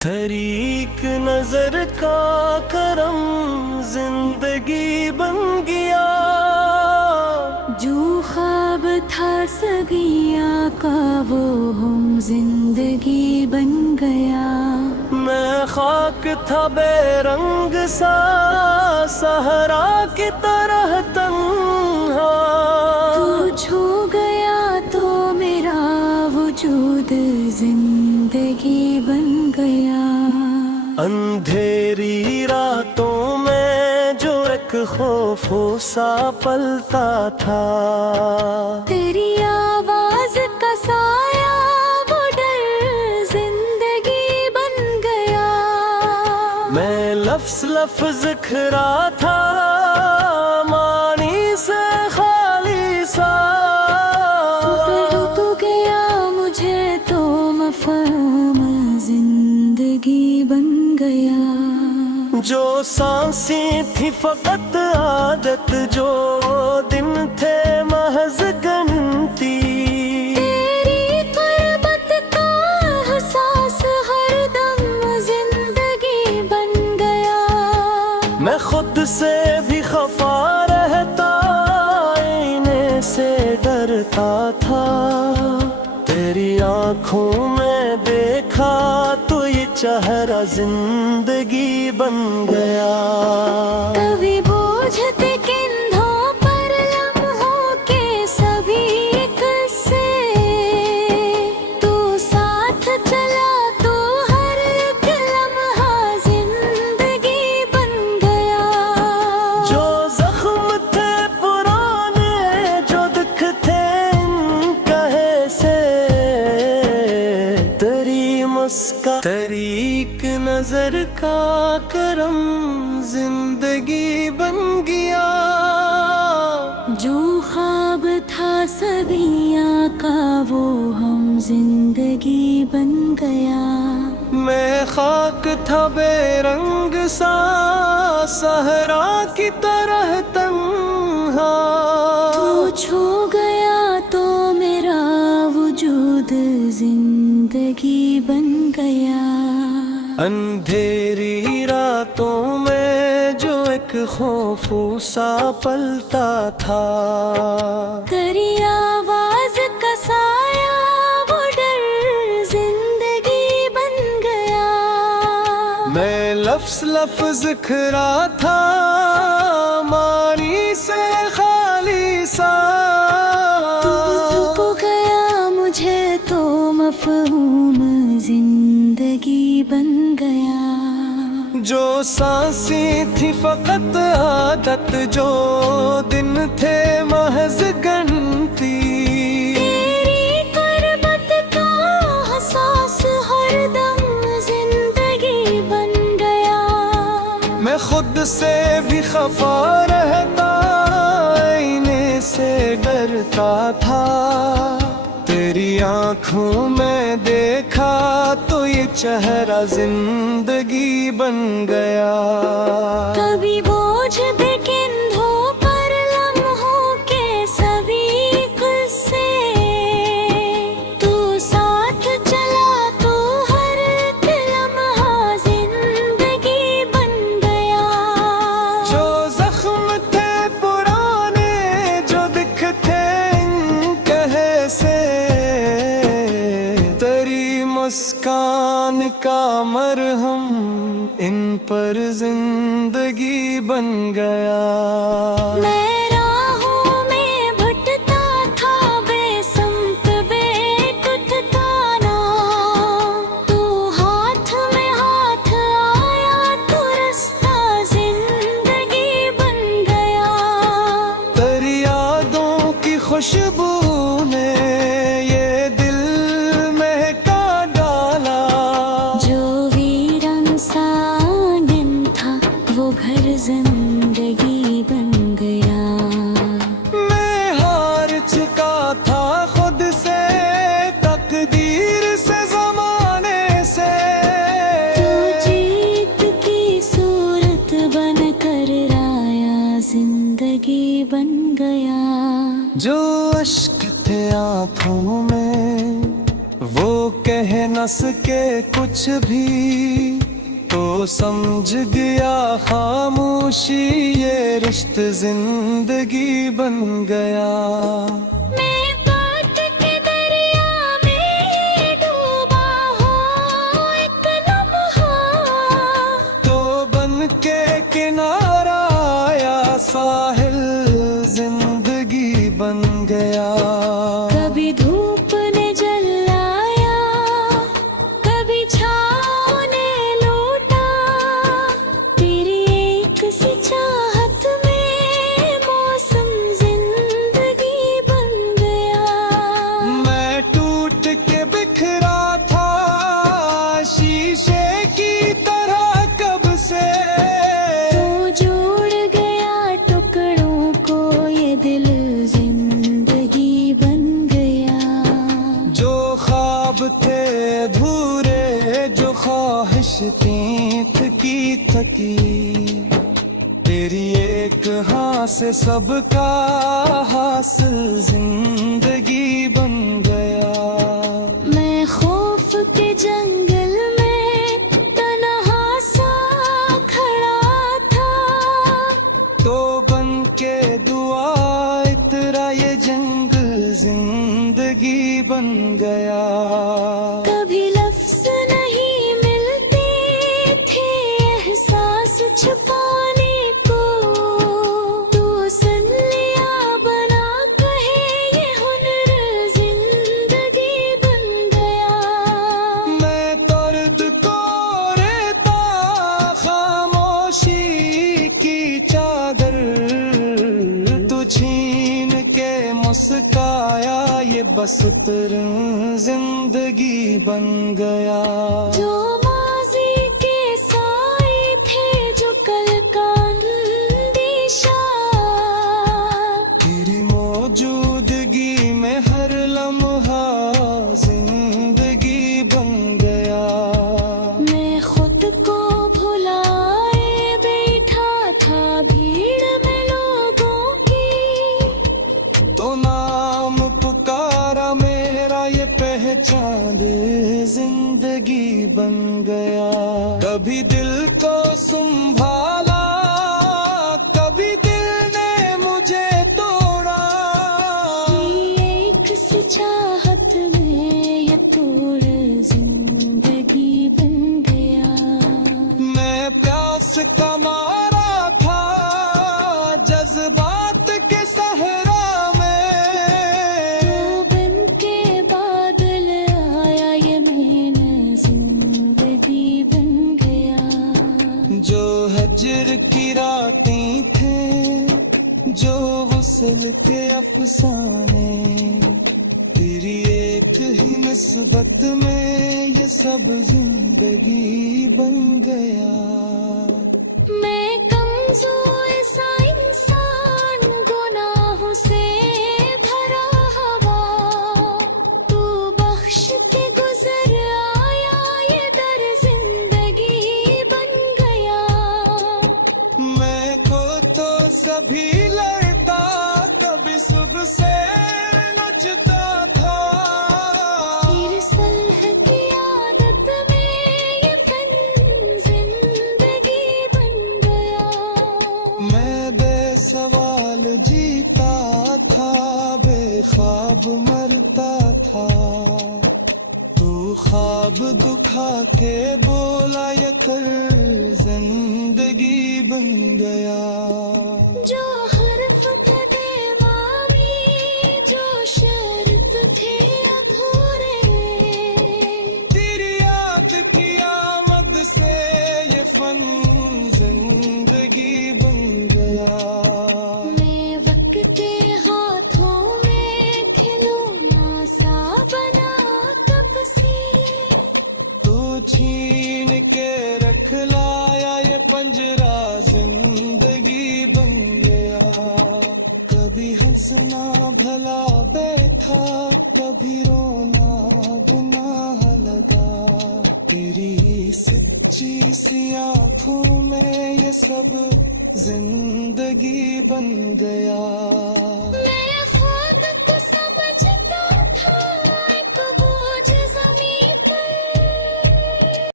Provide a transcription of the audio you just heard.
तरीक नजर का करम जिंदगी बन गया। जो ख्वाब था सगिया का वो हम जिंदगी बन गया। मैं खाक था बेरंग सा सहरा की तरह तन्हा। तू छू गया तो मेरा वजूद जिंदगी बन गया। अंधेरी रातों में जो एक खौफ सा पलता था, तेरी आवाज का साया वो डर जिंदगी बन गया। मैं लफ्ज लफ्ज खरा था मानी से खाली सा। तू गया मुझे तो मफहूम जिंदगी बन गया। जो सांसें थी फकत आदत, जो दिन थे महज गिनती। तेरी कुर्बत का एहसास हर दम जिंदगी बन गया। मैं खुद से भी खफा रहता, आईने से डरता था। तेरी आंखों में देखा तो ये चेहरा जिंदगी बन गया। कभी बोझते कंधों पर लम्हों के सभी किस्से, तू साथ चला तो हर एक लम्हा जिंदगी बन गया। जो जख्म थे पुराने, जो दुख थे कहे से, तेरी मुस्कान तरीक नजर का करम जिंदगी बन गया। जो ख्वाब था सदियाँ का वो हम जिंदगी बन गया। मैं खाक था बेरंग सा सहरा की तरह तन्हा। तू छू गया तो मेरा वजूद जिंदगी बन गया। अंधेरी रातों में जो एक खौफ सा पलता था, तेरी आवाज का साया वो डर जिंदगी बन गया। मैं लफ्ज लफ्ज खरा था मानी से खाली सा। तू गया मुझे तो मफहूम जिंदगी बन गया। जो सांसें थी फकत आदत, जो दिन थे महज गिनती। तेरी कुर्बत का एहसास हर दम जिंदगी बन गया। मैं खुद से भी खफा रहता, आईने से डरता था। तेरी आंखों में देखा तो ये चेहरा जिंदगी बन गया। कभी बोझ दे कंधों पर लम्हों के सभी किस्से, तू साथ चला तो हर एक लम्हा जिंदगी बन गया। जो जख्म थे पुराने, जो दिख थे कहे से, तेरी मुस्कान का मरहम इन पर जिंदगी बन गया। मैं राहों में भटकता था बेसमत बेकुत ताना। तू हाथ में हाथ आया तो रास्ता जिंदगी बन गया। तेरी यादों की खुशबू ने ये दिल महका डाला। जो वीरान सा आंगन था वो घर जिंदगी बन गया। मैं हार चुका था खुद से, तकदीर से, जमाने से। तू जीत की सूरत बन कर आया जिंदगी बन गया। जो अश्क थे आंखों में वो हैं न सके कुछ भी, तो समझ गया खामोशी ये रिश्ते जिंदगी बन गया। मैं बात के दरिया में डूबा हूँ एक लम्हा, तो बन के किनारा आया साहिल जिंदगी बन गया। कभी धूप ने जलाया, कभी छाँव ने लूटा, तेरी एक सी चाहत में मौसम जिंदगी बन गया। मैं टूट के बिखरा था शीशे की तरह कब से, तो जोड़ गया टुकड़ों को ये दिल जिंदगी बन गया। जो ख्वाब थे अधूरे, जो ख्वाहिश थी थकी थकी, तेरी एक हाँ से सबका हासिल जिंदगी बन गया। मैं खौफ के जंगल में तन्हा सा खड़ा था, तो बन के दुआ तेरा ये जंगल जिंदगी बन गया। कभी लफ्ज नहीं मिलते थे एहसास छुपाने को, तू सुन लिया बना कहे ये हुनर जिंदगी बन गया। मैं दर्द को रहता खामोशी की चादर, तू छीन के मुस्काया ये बस तेरा जिंदगी बन गया। जो माजी के साए थे जो कल का अंदेशा, तेरी मौजूदगी में हर लम्हा जिंदगी बन गया। मैं खुद को भुलाए बैठा था भीड़ में लोगों की, तो नाम पुकारा मेरा ये पहचान जिंदगी बन गया। कभी दिल को संभाला, कभी दिल ने मुझे तोड़ा, एक सी चाहत में ये तोड़ जिंदगी बन गया। मैं प्यास का मारा था जज्बात के सहरा में, तो बन के बादल आया ये मैंने जिंदगी बन गया। जो हजर की रातें थे, जो वसल के अफसाने, तेरी एक ही निस्बत में ये सब जिंदगी बन गया। मैं कमजोर सा इंसान गुनाहों से भरा हवा, तू बख्श के गुजर आया ये दर जिंदगी बन गया। मैं को तो सभी लड़ता, कभी सुबह से नचता था, तिरसल की आदत में ये फन जिंदगी बन गया। मैं बेसवाल जीता था, बेख्वाब मरता था, तू ख्वाब दुखा के बोला ये कर जिंदगी बन गया। जो हर्फ थे मामी, जो शर्त थे अधूरे, तेरी याद की आमद से ये फन जिंदगी बन गया। मैं वक्त के हाथों में खिलौना सा बना कब से, तू छीन के रख लाया ये पंजरा जिंदगी बन गया। कभी हंसना भला बैठा, कभी रोना गुनाह लगा, तेरी सच्ची सी आँखों में ये सब जिंदगी बन गया। मैं